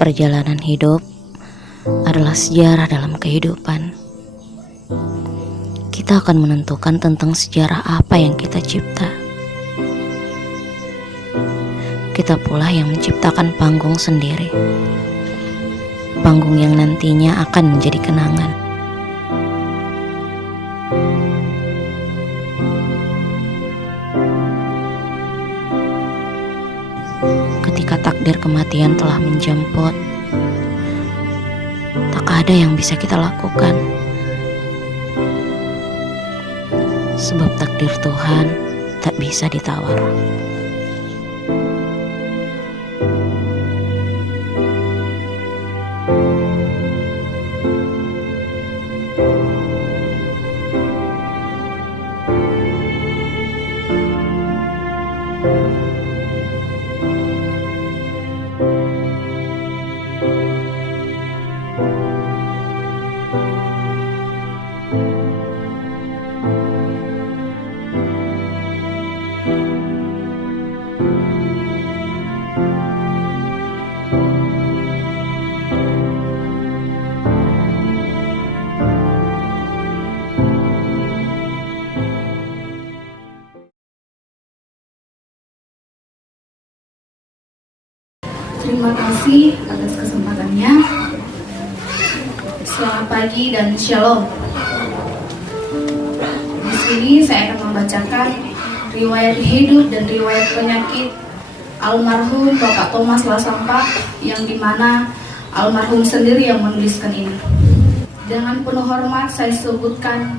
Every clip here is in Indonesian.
perjalanan hidup adalah sejarah dalam kehidupan. Kita akan menentukan tentang sejarah apa yang kita cipta. Kita pula yang menciptakan panggung sendiri. Panggung yang nantinya akan menjadi kenangan. Ketika takdir kematian telah menjemput, tak ada yang bisa kita lakukan. Sebab takdir Tuhan tak bisa ditawar. Terima kasih atas kesempatannya. Selamat pagi dan shalom. Di sini saya akan membacakan riwayat hidup dan riwayat penyakit almarhum Bapak Thomas Lasampah, yang dimana almarhum sendiri yang menuliskan ini. Dengan penuh hormat saya sebutkan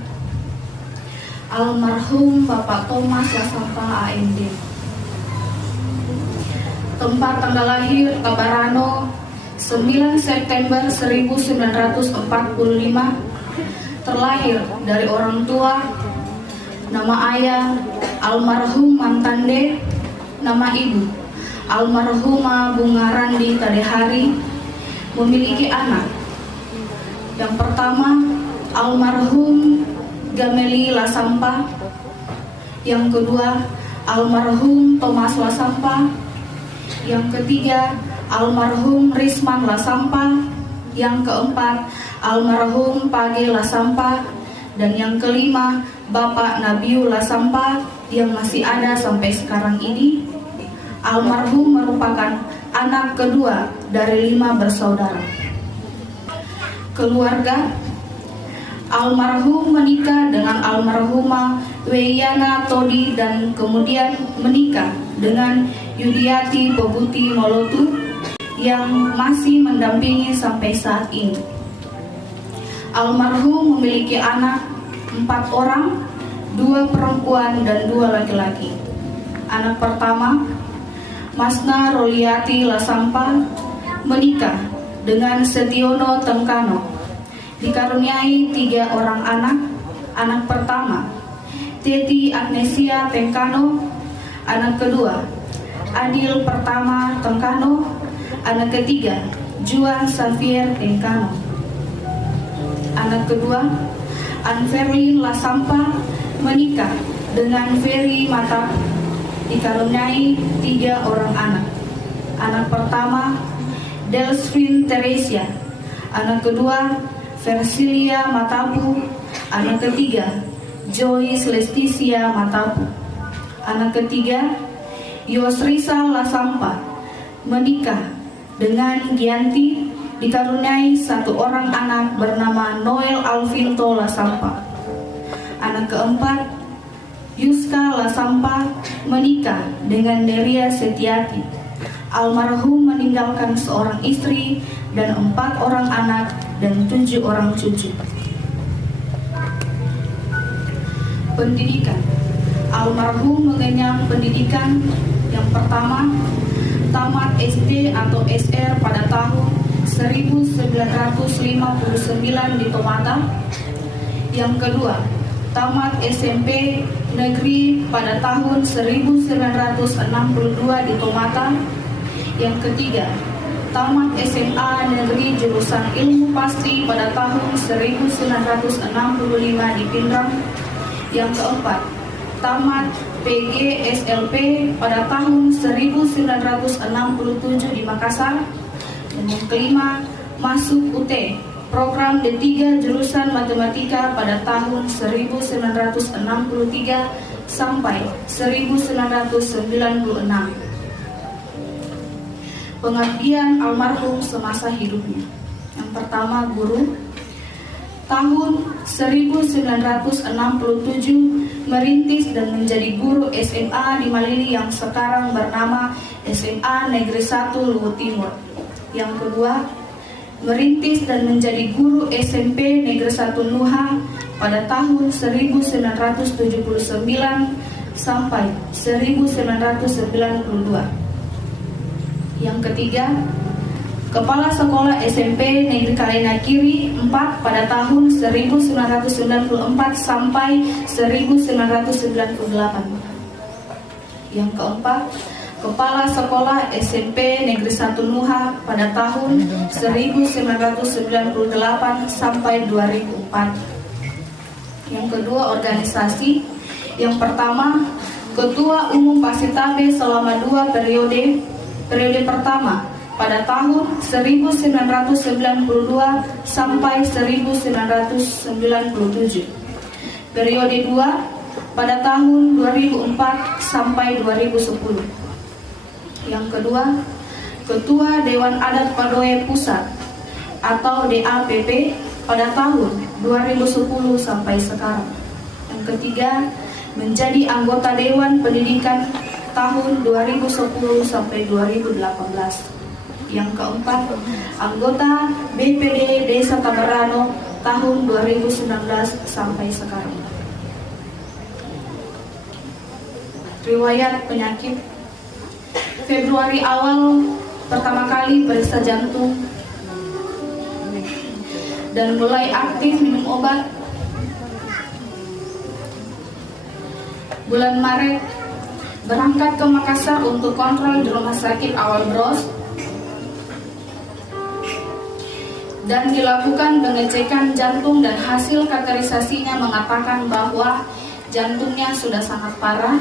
almarhum Bapak Thomas Lasampah AMD. Tempat tanggal lahir Tabarano 9 September 1945. Terlahir dari orang tua, nama ayah almarhum Mantande, nama ibu almarhumah Bunga Randi Tadehari. Memiliki anak. Yang pertama almarhum Gameli Lasampah, yang kedua almarhum Thomas Lasampah, yang ketiga almarhum Risman Lasampah, yang keempat almarhum Page Lasampah, dan yang kelima Bapak Nabiu Lasampah yang masih ada sampai sekarang ini. Almarhum merupakan anak kedua dari 5 bersaudara. Keluarga: almarhum menikah dengan almarhumah Weyana Todi dan kemudian menikah dengan Yudiati Bobuti Molotu yang masih mendampingi sampai saat ini. Almarhum memiliki anak 4 orang, 2 perempuan dan 2 laki-laki. Anak pertama, Masna Roliati Lasampah, menikah dengan Setiono Tengkano, dikaruniai 3 orang anak. Anak pertama, Teti Agnesia Tengkano. Anak kedua, Adil Pertama Tengkano. Anak ketiga, Juan Xavier Tengkano. Anak kedua, Anferlin Lasampah, menikah dengan Ferry Mata, dikaruniai 3 orang anak. Anak pertama, Delphine Teresia. Anak kedua, Versilia Matapu. Anak ketiga, Joyce Lesticia Matapu. Anak ketiga, Yosrisa Lasampah, menikah dengan Gianti, dikaruniai 1 orang anak bernama Noel Alvinto Lasampah. Anak keempat, Yuska Lasampah, menikah dengan Neria Setiati. Almarhum meninggalkan seorang istri dan 4 orang anak dan 7 orang cucu. Pendidikan: almarhum mengenyam pendidikan. Yang pertama, tamat SD atau SR pada tahun 1959 di Tomata. Yang kedua, tamat SMP negeri pada tahun 1962 di Tomata. Yang ketiga, tamat SMA negeri jurusan Ilmu Pasti pada tahun 1965 di Pindrang. Yang keempat, tamat PG SLP pada tahun 1967 di Makassar. Dan yang kelima, masuk UT, program D3 jurusan Matematika pada tahun 1963 sampai 1996. Pengabdian almarhum semasa hidupnya. Yang pertama, guru. Tahun 1967 merintis dan menjadi guru SMA di Malili yang sekarang bernama SMA Negeri 1 Luwu Timur. Yang kedua, merintis dan menjadi guru SMP Negeri 1 Nuha pada tahun 1979 sampai 1992. Yang ketiga, Kepala Sekolah SMP Negeri Kalena Kiri 4 pada tahun 1994 sampai 1998. Yang keempat, Kepala Sekolah SMP Negeri 1 Nuha pada tahun 1998 sampai 2004. Yang kedua, organisasi. Yang pertama, Ketua Umum Pasitabe selama 2 periode. Periode pertama pada tahun 1992 sampai 1997. Periode 2 pada tahun 2004 sampai 2010. Yang kedua, Ketua Dewan Adat Padoe Pusat atau DAPP pada tahun 2010 sampai sekarang. Yang ketiga, menjadi anggota Dewan Pendidikan tahun 2010 sampai 2018. Yang keempat, anggota BPD Desa Tabarano tahun 2019 sampai sekarang. Riwayat penyakit. Februari awal pertama kali periksa jantung dan mulai aktif minum obat. Bulan Maret berangkat ke Makassar untuk kontrol di rumah sakit Awal Bros dan dilakukan pengecekan jantung dan hasil kateterisasinya mengatakan bahwa jantungnya sudah sangat parah,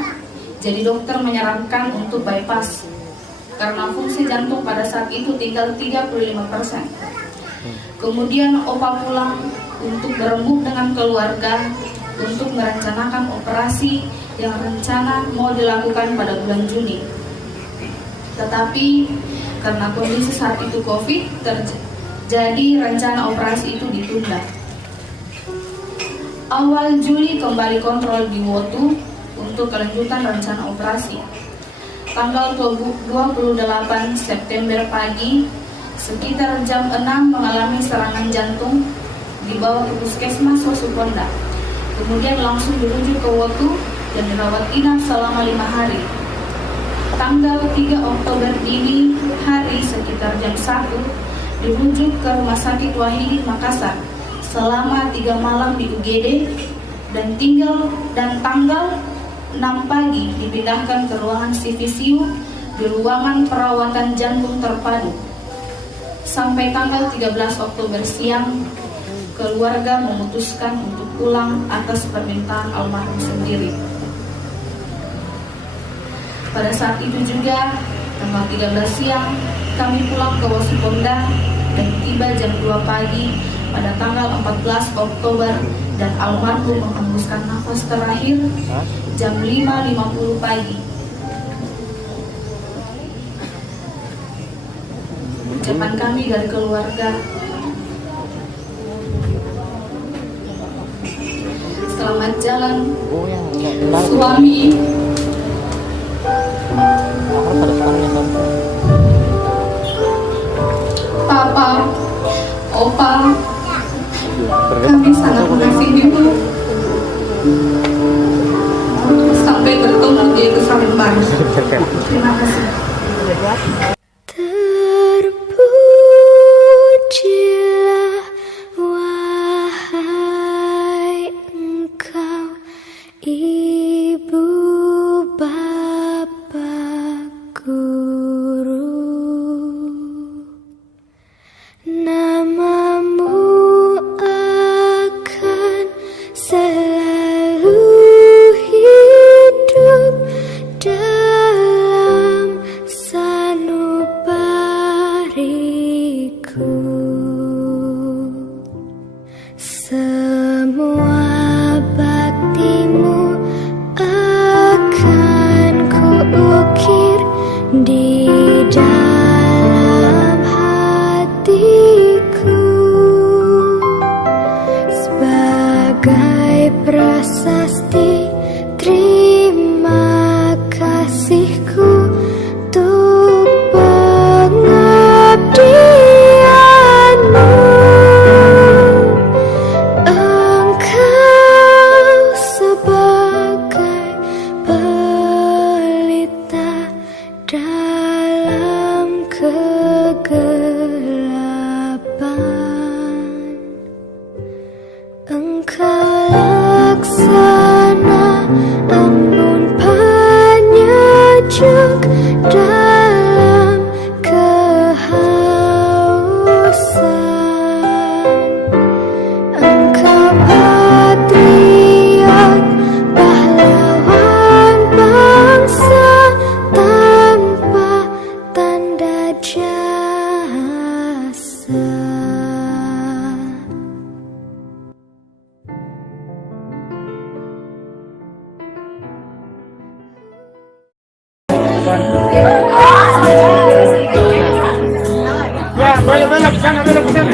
jadi dokter menyarankan untuk bypass karena fungsi jantung pada saat itu tinggal 35%. Kemudian opa pulang untuk berembuk dengan keluarga untuk merencanakan operasi yang rencana mau dilakukan pada bulan Juni. Tetapi karena kondisi saat itu COVID, jadi rencana operasi itu ditunda. Awal Juli kembali kontrol di Wotu untuk kelanjutan rencana operasi. Tanggal 28 September pagi, sekitar jam 6 mengalami serangan jantung, dibawa ke puskesmas Wasuponda. Kemudian langsung dirujuk ke Wotu dan dirawat inap selama 5 hari. Tanggal 3 Oktober dini hari sekitar jam 1 dirujuk ke Rumah Sakit Wahidi Makassar selama 3 malam di UGD dan tanggal 6 pagi dipindahkan ke ruangan CVCU di ruangan perawatan jantung terpadu. Sampai tanggal 13 Oktober siang, keluarga memutuskan untuk pulang atas permintaan almarhum sendiri. Pada saat itu juga, tanggal 13 siang, kami pulang ke Wasuponda dan tiba jam 2 pagi pada tanggal 14 Oktober dan almarhum menghembuskan nafas terakhir jam 5.50 pagi. Ucapan kami dari keluarga, selamat jalan suami, papa, opa, kami sangat mengasihimu. Sampai bertemu di kesamaan baru. Terima kasih. Terpujilah wahai engkau, Ibu Bapa Guru. Namamu akan selalu hidup dalam sanubarimu. Ya, belok ke sana, belok ke sana.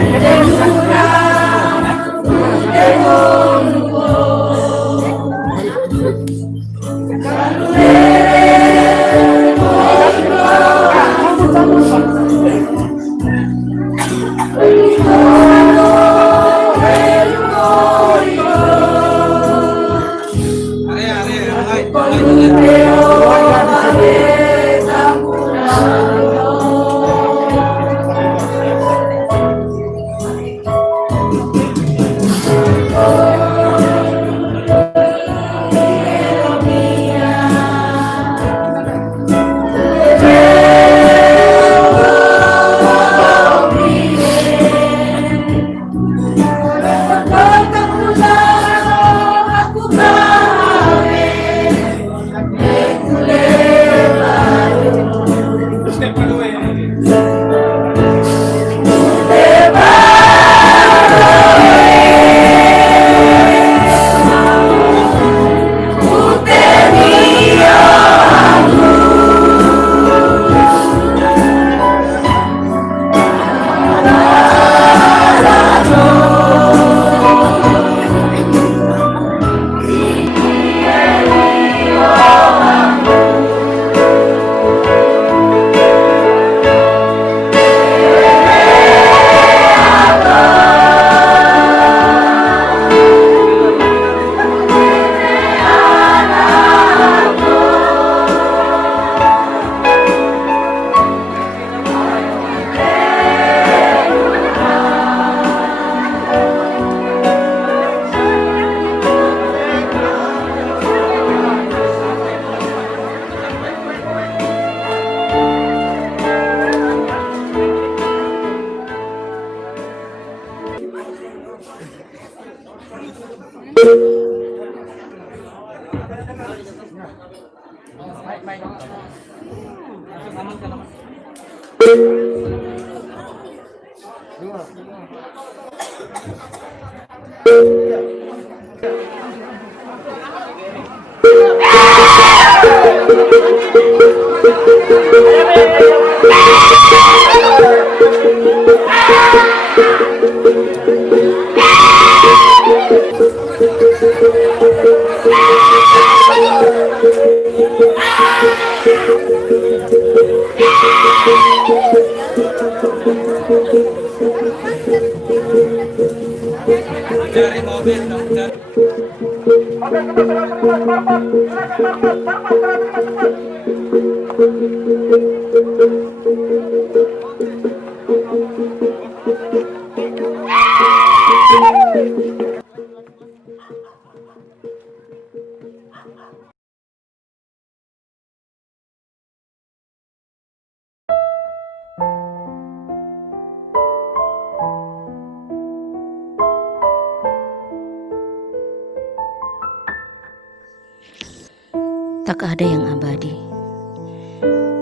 Tak ada yang abadi.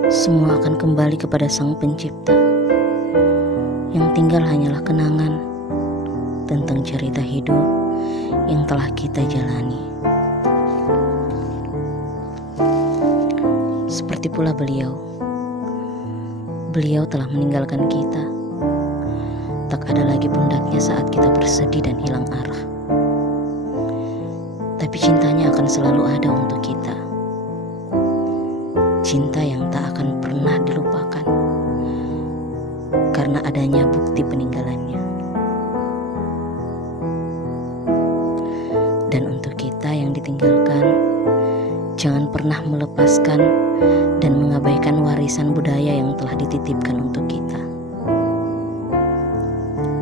Semua akan kembali kepada Sang Pencipta. Yang tinggal hanyalah kenangan tentang cerita hidup yang telah kita jalani. Seperti pula beliau. Beliau telah meninggalkan kita. Tak ada lagi pundaknya saat kita bersedih dan hilang arah. Tapi cintanya akan selalu ada untuk kita. Cinta yang tak akan pernah dilupakan karena adanya bukti peninggalannya. Dan untuk kita yang ditinggalkan, jangan pernah melepaskan dan mengabaikan warisan budaya yang telah dititipkan untuk kita.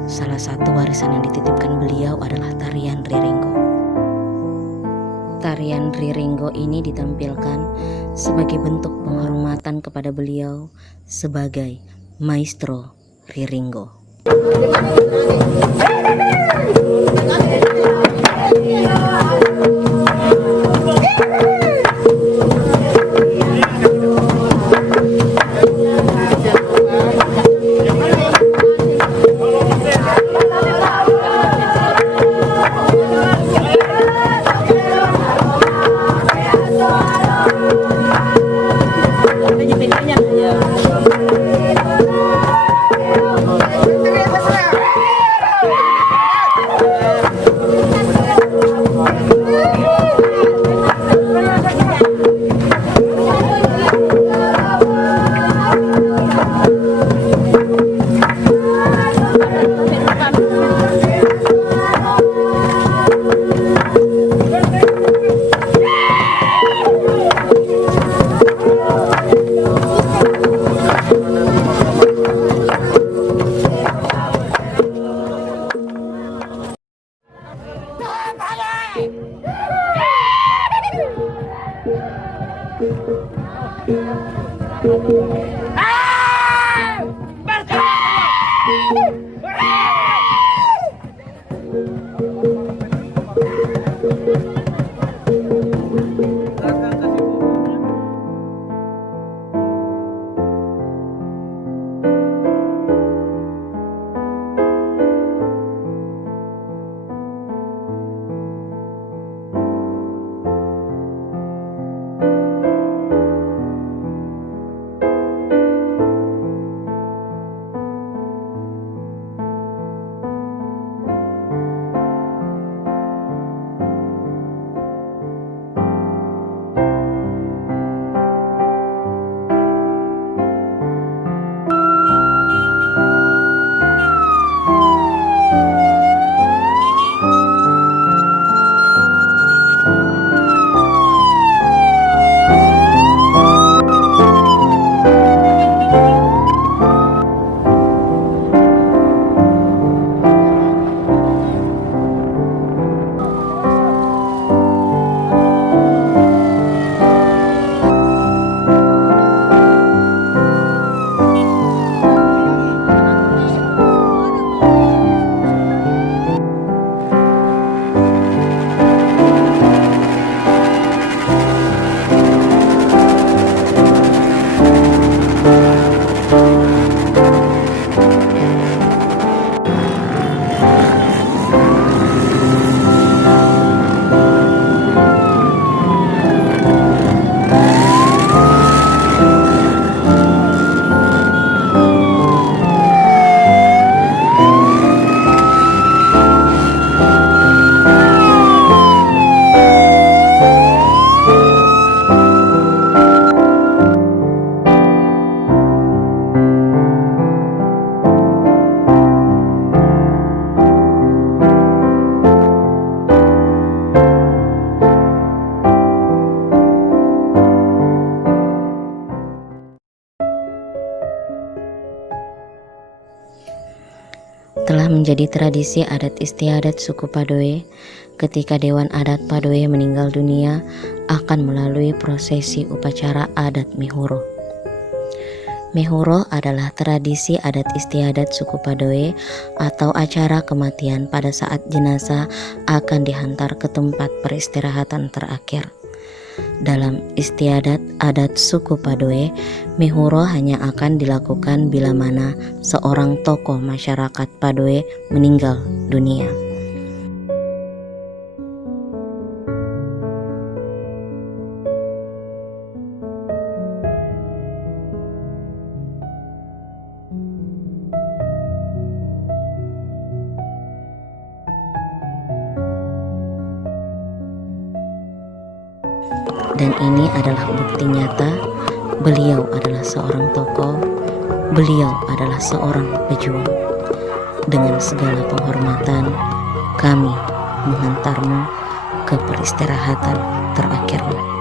Salah satu warisan yang dititipkan beliau adalah tarian Riringgo. Tarian Riringgo ini ditampilkan sebagai bentuk penghormatan kepada beliau sebagai Maestro Riringgo. Telah menjadi tradisi adat istiadat suku Padoe, ketika Dewan Adat Padoe meninggal dunia akan melalui prosesi upacara adat Mihuro. Mihuro adalah tradisi adat istiadat suku Padoe atau acara kematian pada saat jenazah akan dihantar ke tempat peristirahatan terakhir. Dalam istiadat adat suku Padoe, Mihuro hanya akan dilakukan bila mana seorang tokoh masyarakat Padoe meninggal dunia. Dan ini adalah bukti nyata beliau adalah seorang tokoh, beliau adalah seorang pejuang. Dengan segala penghormatan, kami menghantarmu ke peristirahatan terakhirmu.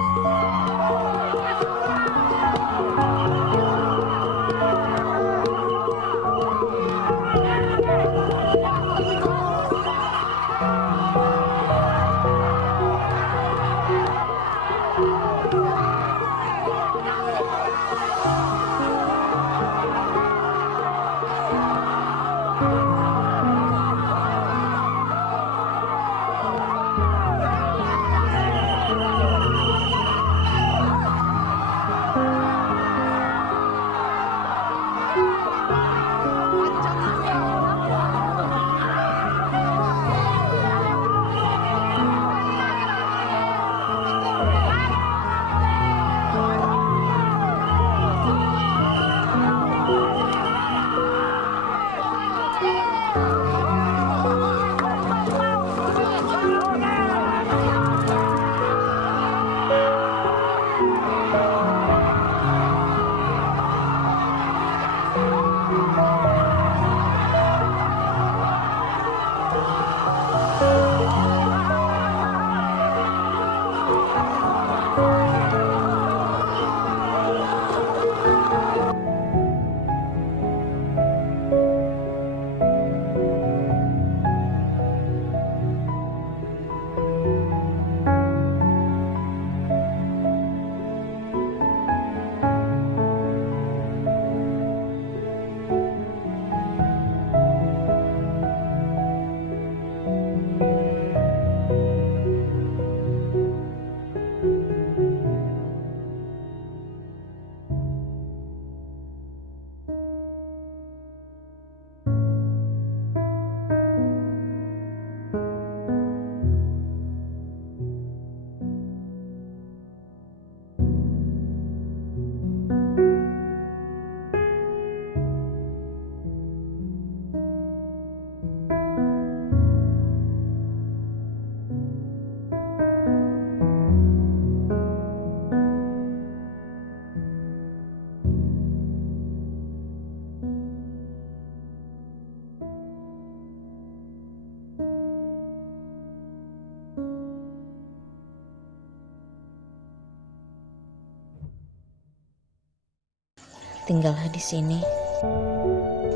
tinggallah di sini.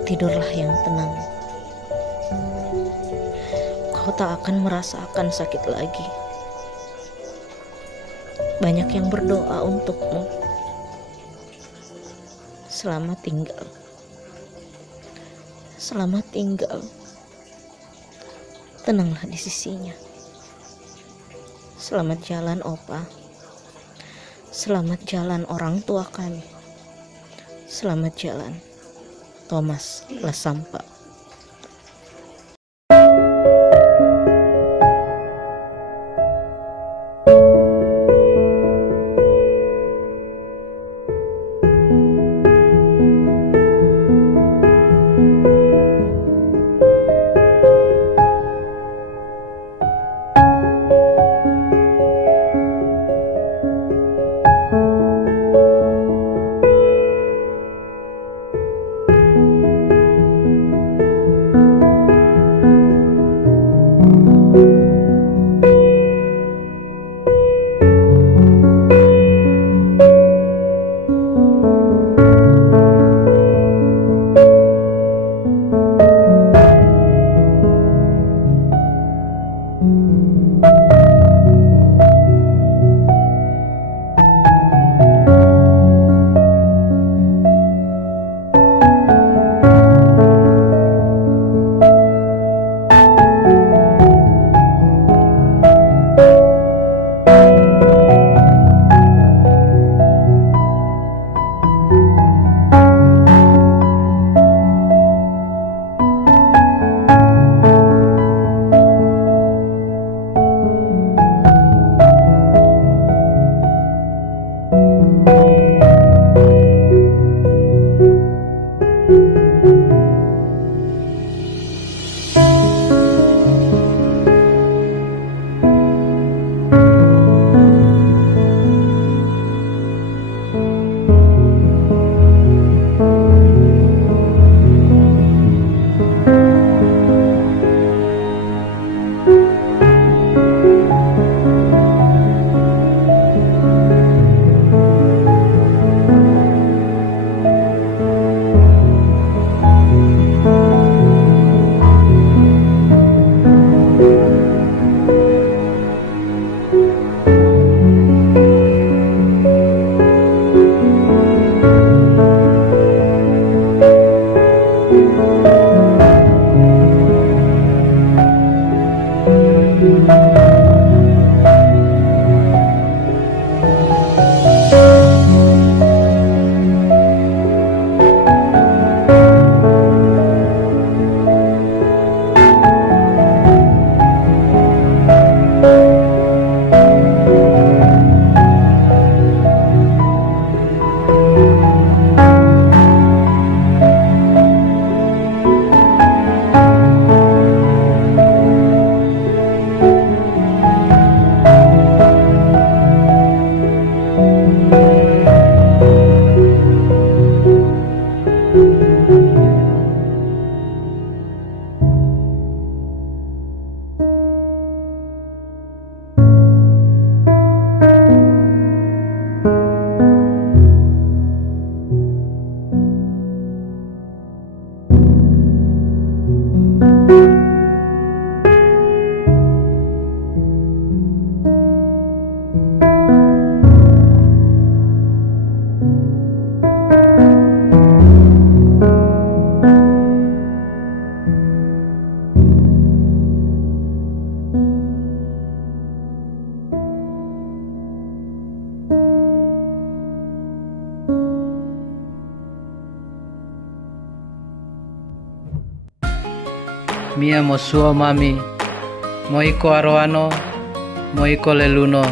Tidurlah yang tenang. Kau tak akan merasakan sakit lagi. Banyak yang berdoa untukmu. Selamat tinggal. Selamat tinggal. Tenanglah di sisinya. Selamat jalan, Opa. Selamat jalan orang tua kami. Selamat jalan, Thomas Lasampa. Mia mosuo mami, moiko aroano, moiko leluno,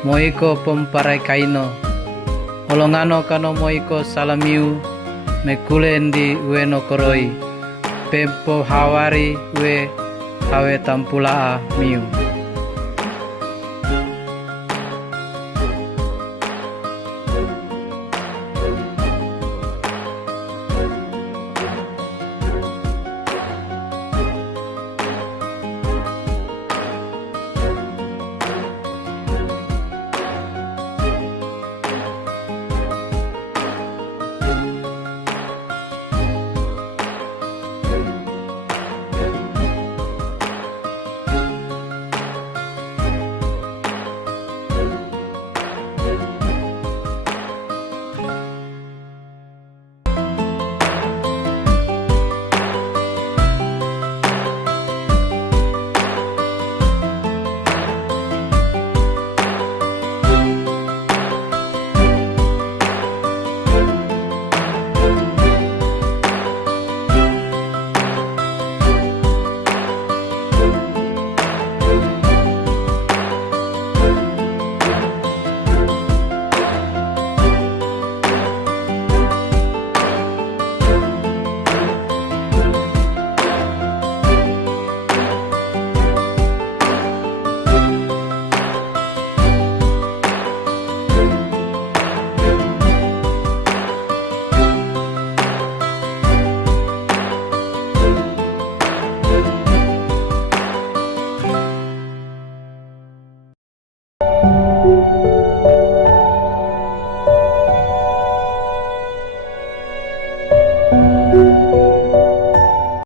moiko pomparai kaino, olongano kano moiko salamiu, mekule endi ueno koroi, pempo hawari we hawe tampulaa miu.